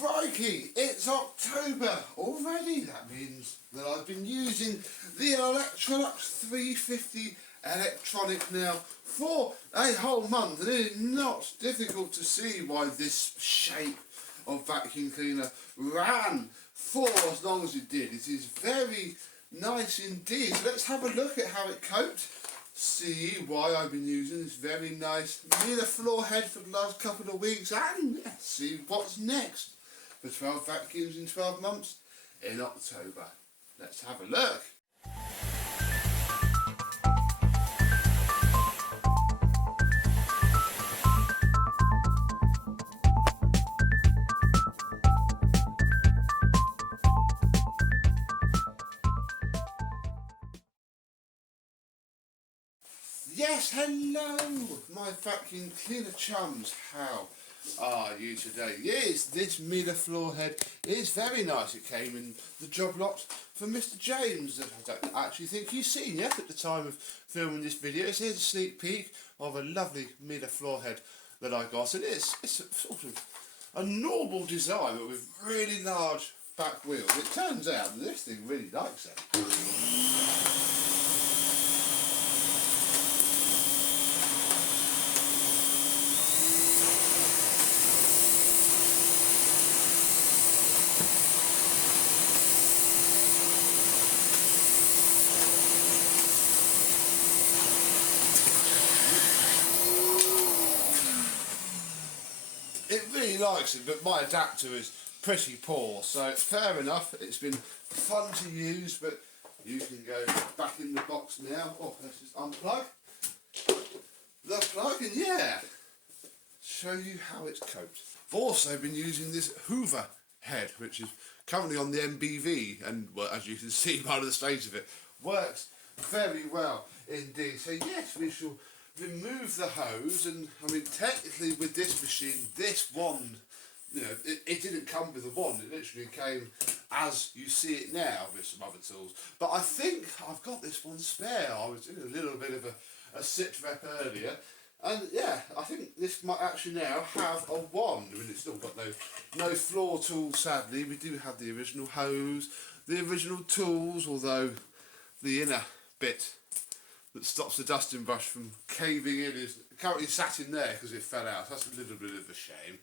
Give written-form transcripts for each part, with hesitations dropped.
Crikey, it's October already. That means that I've been using the Electrolux 350 electronic now for a whole month, and it is not difficult to see why this shape of vacuum cleaner ran for as long as it did. It is very nice indeed. So let's have a look at how it coped. See why I've been using this very nice mirror floor head for the last couple of weeks, and see what's next for 12 vacuums in 12 months in October. Let's have a look. Yes, hello, my vacuum cleaner chums. How are you today? Yes, this mirror floor head is very nice. It came in the job lot from Mr. James that I don't actually think you've seen yet at the time of filming this video. So here's a sneak peek of a lovely mirror floor head that I got, and it's a sort of a normal design but with really large back wheels. It turns out that this thing really likes it. It really likes it, but my adapter is pretty poor, so fair enough. It's been fun to use, but you can go back in the box now. Oh, let's just unplug the plug, and yeah, show you how it's coped. I've also been using this Hoover head, which is currently on the MBV, and well, as you can see by the state of it, works very well indeed. So yes, we shall remove the hose, and I mean technically with this machine, this wand, you know, it didn't come with a wand, it literally came as you see it now with some other tools. But I think I've got this one spare. I was doing a little bit of a sit rep earlier, and yeah, I think this might actually now have a wand. I mean, it's still got no floor tools, sadly. We do have the original hose, the original tools, although the inner bit that stops the dusting brush from caving in is currently sat in there because it fell out. That's a little bit of a shame.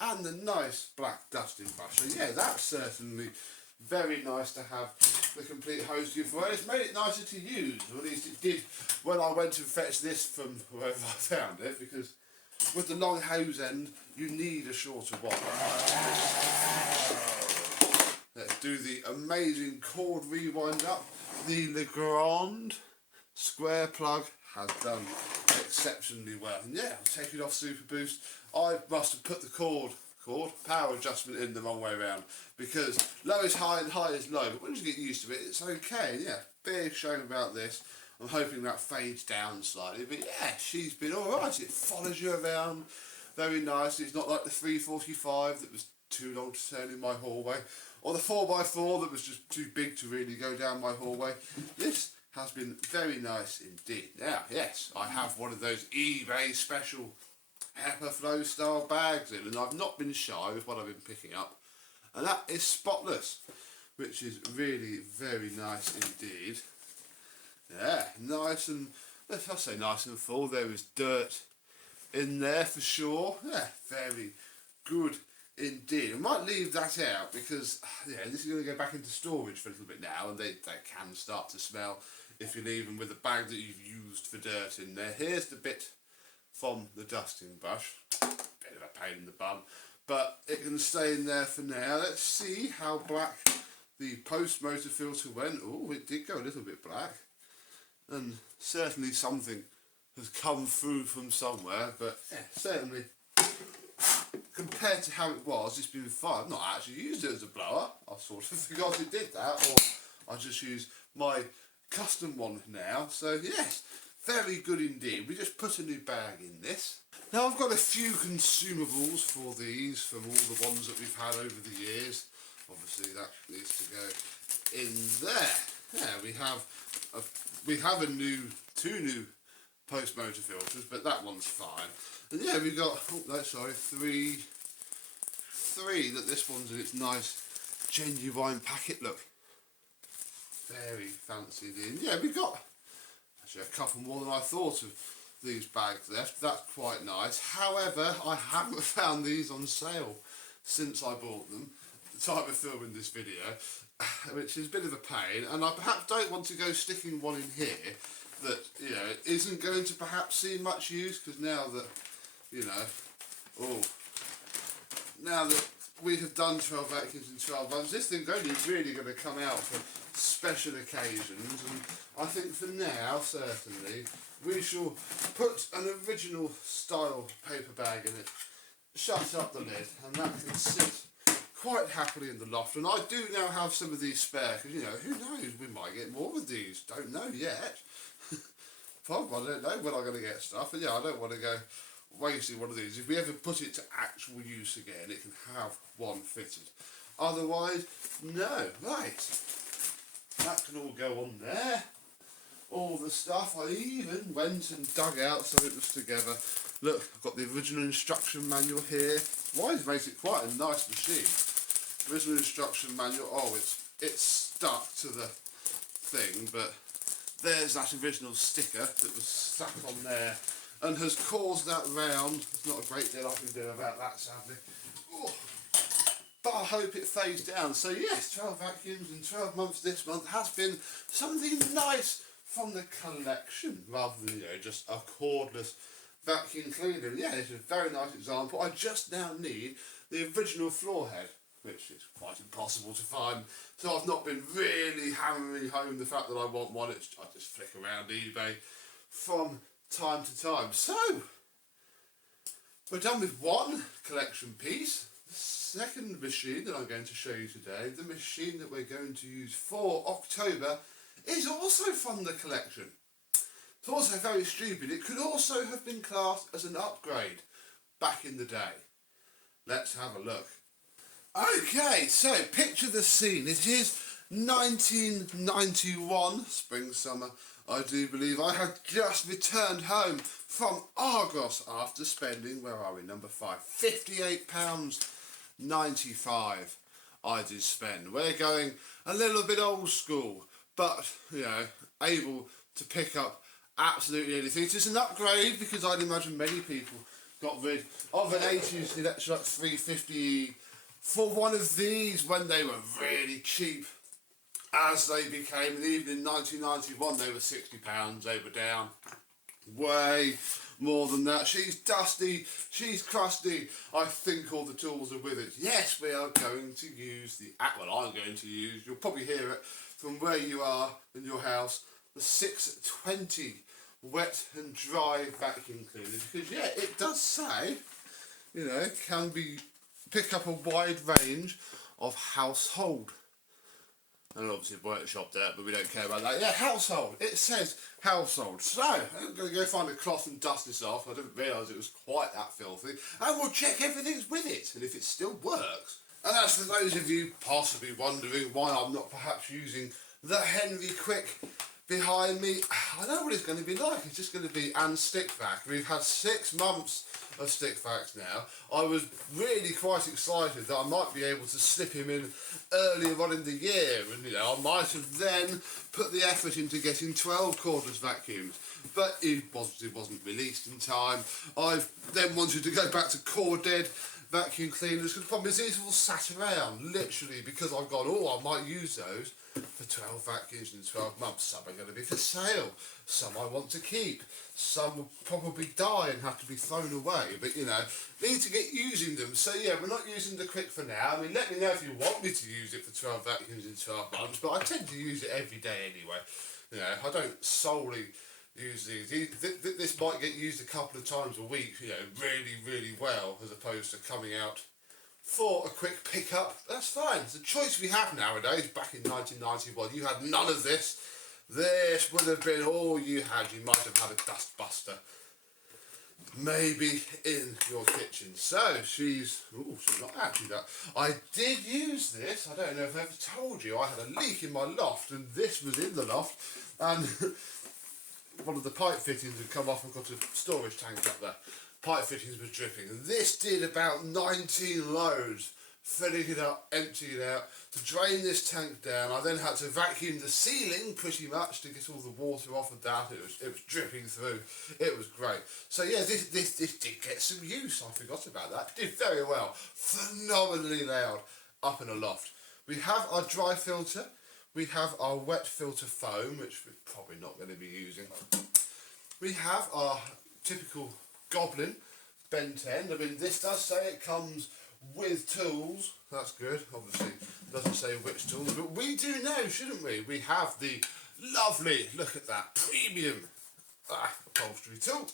And the nice black dusting brush. So yeah, that's certainly very nice to have the complete hose tube for it. It's made it nicer to use, or at least it did when I went to fetch this from wherever I found it, because with the long hose end you need a shorter one. Let's do the amazing cord rewind up. The Legrand square plug has done exceptionally well, and yeah, I'll take it off Super Boost. I must have put the power adjustment in the wrong way around, because low is high and high is low, but once you get used to it, it's okay. Yeah, big shame about this. I'm hoping that fades down slightly, but yeah, she's been alright. It follows you around very nicely. It's not like the 345 that was too long to turn in my hallway, or the 4x4 that was just too big to really go down my hallway. This has been very nice indeed. Now, yes, I have one of those eBay special HEPA style bags in, and I've not been shy with what I've been picking up, and that is spotless, which is really very nice indeed. Yeah, nice and, let's say nice and full. There is dirt in there for sure. Yeah, very good indeed. I might leave that out because yeah, this is going to go back into storage for a little bit now, and they can start to smell if you leave them with a bag that you've used for dirt in there. Here's the bit from the dusting brush. Bit of a pain in the bum, but it can stay in there for now. Let's see how black the post motor filter went. Oh, it did go a little bit black, and certainly something has come through from somewhere, but yeah, certainly compared to how it was, it's been fine. I've not actually used it as a blower. I sort of forgot it did that, or I just use my custom one now. So yes, very good indeed. We just put a new bag in this. Now I've got a few consumables for these from all the ones that we've had over the years. Obviously that needs to go in there. Yeah, we have two new post motor filters, but that one's fine. And yeah, we've got three 3 that this one's in its nice genuine packet look. Very fancy. Yeah, we've got actually a couple more than I thought of these bags left. That's quite nice. However, I haven't found these on sale since I bought them at the time of filming this video, which is a bit of a pain, and I perhaps don't want to go sticking one in here that, you know, isn't going to perhaps see much use, because now that, you know, now that we have done 12 vacuums in 12 months, this thing's only really going to come out for special occasions, and I think for now, certainly, we shall put an original style paper bag in it, shut up the lid, and that can sit quite happily in the loft. And I do now have some of these spare, because, you know, who knows, we might get more of these, don't know yet. Probably, I don't know when I'm going to get stuff, but yeah, I don't want to go wasting one of these. If we ever put it to actual use again, it can have one fitted. Otherwise, no. Right, that can all go on there. All the stuff, I even went and dug out so it was together. Look, I've got the original instruction manual here. Wise makes it quite a nice machine. Original instruction manual. Oh, it's stuck to the thing, but there's that original sticker that was stuck on there and has caused that round. There's not a great deal I can do about that, sadly. Oh, but I hope it fades down. So yes, 12 vacuums in 12 months this month has been something nice from the collection, rather than, you know, just a cordless vacuum cleaner. Yeah, it's a very nice example. I just now need the original floor head, which is quite impossible to find. So I've not been really hammering home the fact that I want one. I just flick around eBay from time to time. So, we're done with one collection piece. The second machine that I'm going to show you today, the machine that we're going to use for October, is also from the collection. It's also very stupid. It could also have been classed as an upgrade back in the day. Let's have a look. Okay, so picture the scene. It is 1991, spring, summer, I do believe. I had just returned home from Argos after spending, where are we, number 5, £58.95 I did spend. We're going a little bit old school, but, you know, able to pick up absolutely anything. It's an upgrade because I'd imagine many people got rid of an 80s Electrolux 350e for one of these when they were really cheap, as they became, and even in 1991 they were £60, they were down way more than that. She's dusty, she's crusty, I think all the tools are with it. Yes, we are going to use the, well, I'm going to use, you'll probably hear it from where you are in your house, the 620 wet and dry vacuum cleaner, because yeah, it does say, you know, can be pick up a wide range of household. And obviously workshop there, but we don't care about that. Yeah, household. It says household. So, I'm going to go find a cloth and dust this off. I didn't realise it was quite that filthy. And we'll check everything's with it, and if it still works. And that's for those of you possibly wondering why I'm not perhaps using the Henry Quick behind me. I know what it's going to be like. It's just going to be and stick vac. We've had 6 months of stick vacs now. I was really quite excited that I might be able to slip him in earlier on in the year, and you know, I might have then put the effort into getting 12 cordless vacuums, but it wasn't released in time. I've then wanted to go back to cord dead vacuum cleaners, because the problem is these all sat around literally because I've gone, oh, I might use those for 12 vacuums in 12 months. Some are going to be for sale, some I want to keep, some will probably die and have to be thrown away, but you know, need to get using them. So yeah, we're not using the Quick for now. I mean, let me know if you want me to use it for 12 vacuums in 12 months, but I tend to use it every day anyway. You know, I don't solely use these. This might get used a couple of times a week, you know, really well, as opposed to coming out for a quick pickup. That's fine. It's a choice we have nowadays. Back in 1991, you had none of this. This would have been all you had. You might have had a dust buster, maybe, in your kitchen. So she's not actually that. I did use this. I don't know if I ever told you. I had a leak in my loft, and this was in the loft, and one of the pipe fittings had come off and got a storage tank up there. Pipe fittings was dripping, and this did about 19 loads filling it up, emptying it out. To drain this tank down, I then had to vacuum the ceiling pretty much to get all the water off of that. It was dripping through. It was great. So yeah, this did get some use. I forgot about that. Did very well. Phenomenally loud up in a loft. We have our dry filter. We have our wet filter foam, which we're probably not going to be using. We have our typical Goblin bent end. I mean, this does say it comes with tools. That's good. Obviously, it doesn't say which tools, but we do know, shouldn't we? We have the lovely, look at that, premium upholstery tool.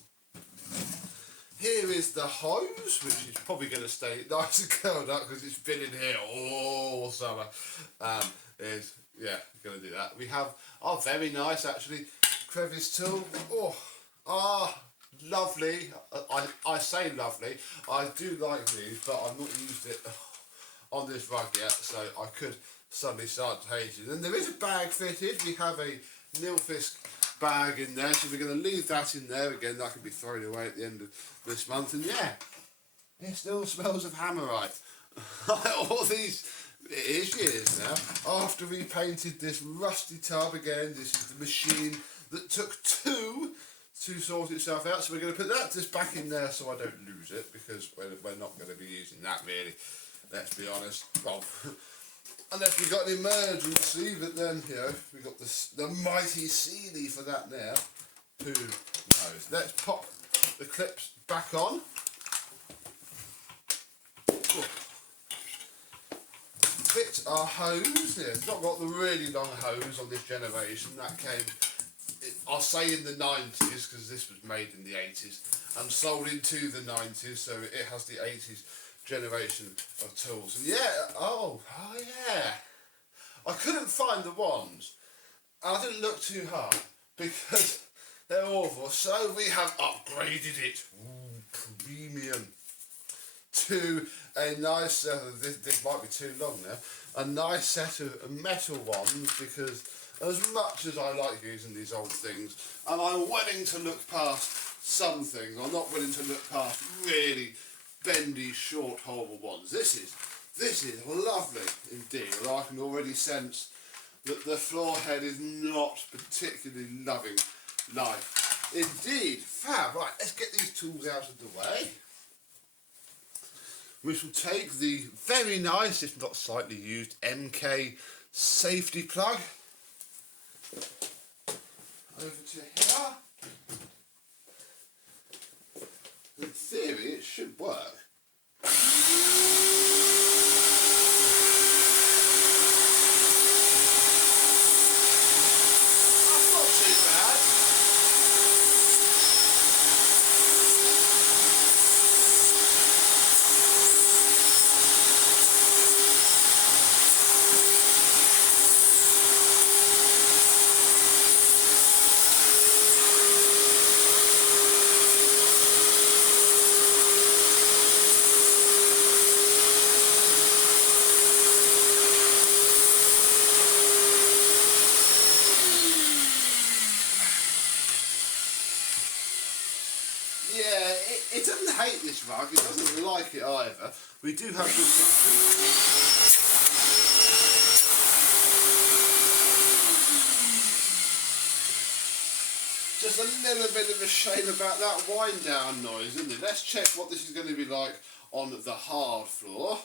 Here is the hose, which is probably going to stay nice and curled up because it's been in here all summer. Yeah, going to do that. We have our very nice, actually, crevice tool. Lovely. I say lovely. I do like these, but I've not used it on this rug yet, so I could suddenly start to hate it. And there is a bag fitted. We have a Nilfisk bag in there, so we're going to leave that in there. Again, that can be thrown away at the end of this month. And yeah, it still smells of Hammerite. All these, it is years now. After we painted this rusty tub again, this is the machine that took two to sort itself out, so we're going to put that just back in there so I don't lose it, because we're not going to be using that really, let's be honest. Well, unless we've got an emergency, but then, you know, we've got the mighty Sealy for that now. Who knows? Let's pop the clips back on. Fit our hose. Yeah, it's not got the really long hose on this generation. That came, I'll say, in the 90s, because this was made in the 80s and sold into the 90s, so it has the 80s generation of tools. And yeah, oh yeah, I couldn't find the ones. I didn't look too hard because they're awful, so we have upgraded it, premium, to a nice set of, this might be too long now, a nice set of metal ones, because as much as I like using these old things, and I'm willing to look past some things, I'm not willing to look past really bendy, short, horrible ones. This is lovely indeed. I can already sense that the floor head is not particularly loving life. Indeed, fab. Right, let's get these tools out of the way. We shall take the very nice, if not slightly used, MK safety plug over to here. In theory, it should work. That's not too bad. Yeah, it doesn't hate this rug, it doesn't like it either. We do have good suction. Just a little bit of a shame about that wind down noise, isn't it? Let's check what this is going to be like on the hard floor.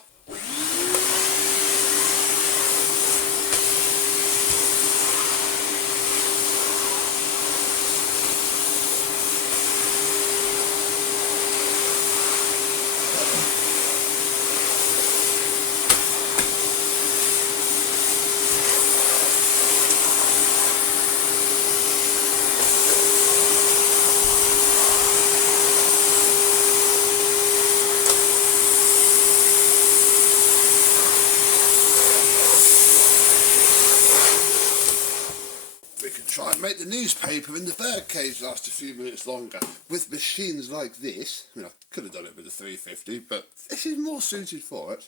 Try and make the newspaper in the birdcage last a few minutes longer. With machines like this, I mean, I could have done it with the 350, but this is more suited for it.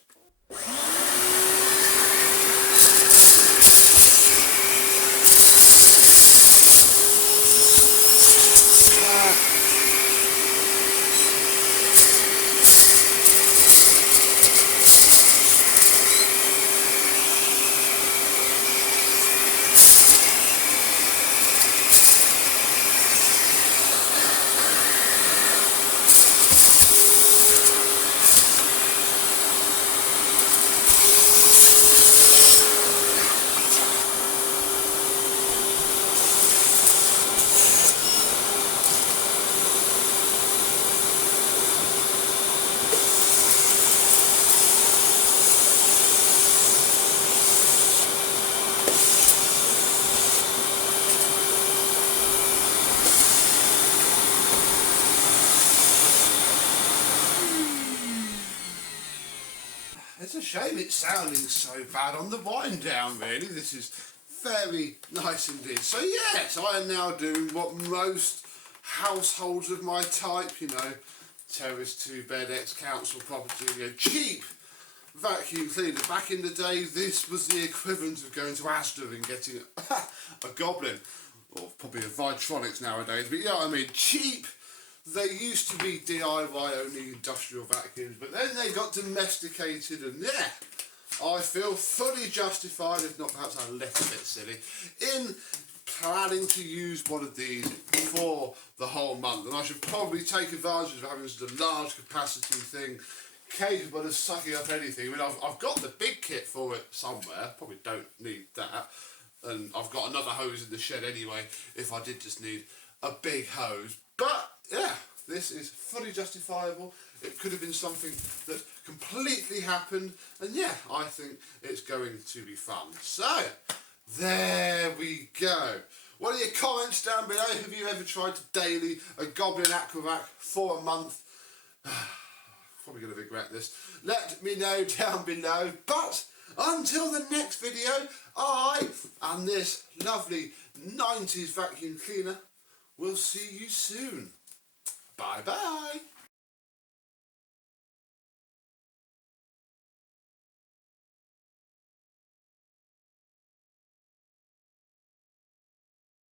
shame it's sounding so bad on the wind down really. This is very nice indeed. So yes, I am now doing what most households of my type, you know, terrace, 2-bed, ex-council property, you know, cheap vacuum cleaner. Back in the day, this was the equivalent of going to Asda and getting a Goblin, or probably a Vitronics nowadays, but you know what I mean, cheap. They used to be DIY only industrial vacuums, but then they got domesticated, and yeah, I feel fully justified, if not perhaps a little bit silly, in planning to use one of these for the whole month. And I should probably take advantage of having such a large capacity thing, capable of sucking up anything. I mean, I've got the big kit for it somewhere, probably don't need that. And I've got another hose in the shed anyway, if I did just need a big hose. But yeah, this is fully justifiable. It could have been something that completely happened, and yeah, I think it's going to be fun. So, there we go. What are your comments down below? Have you ever tried to daily a Goblin Aquavac for a month? Probably going to regret this. Let me know down below. But until the next video, I and this lovely 90s vacuum cleaner will see you soon. Bye bye.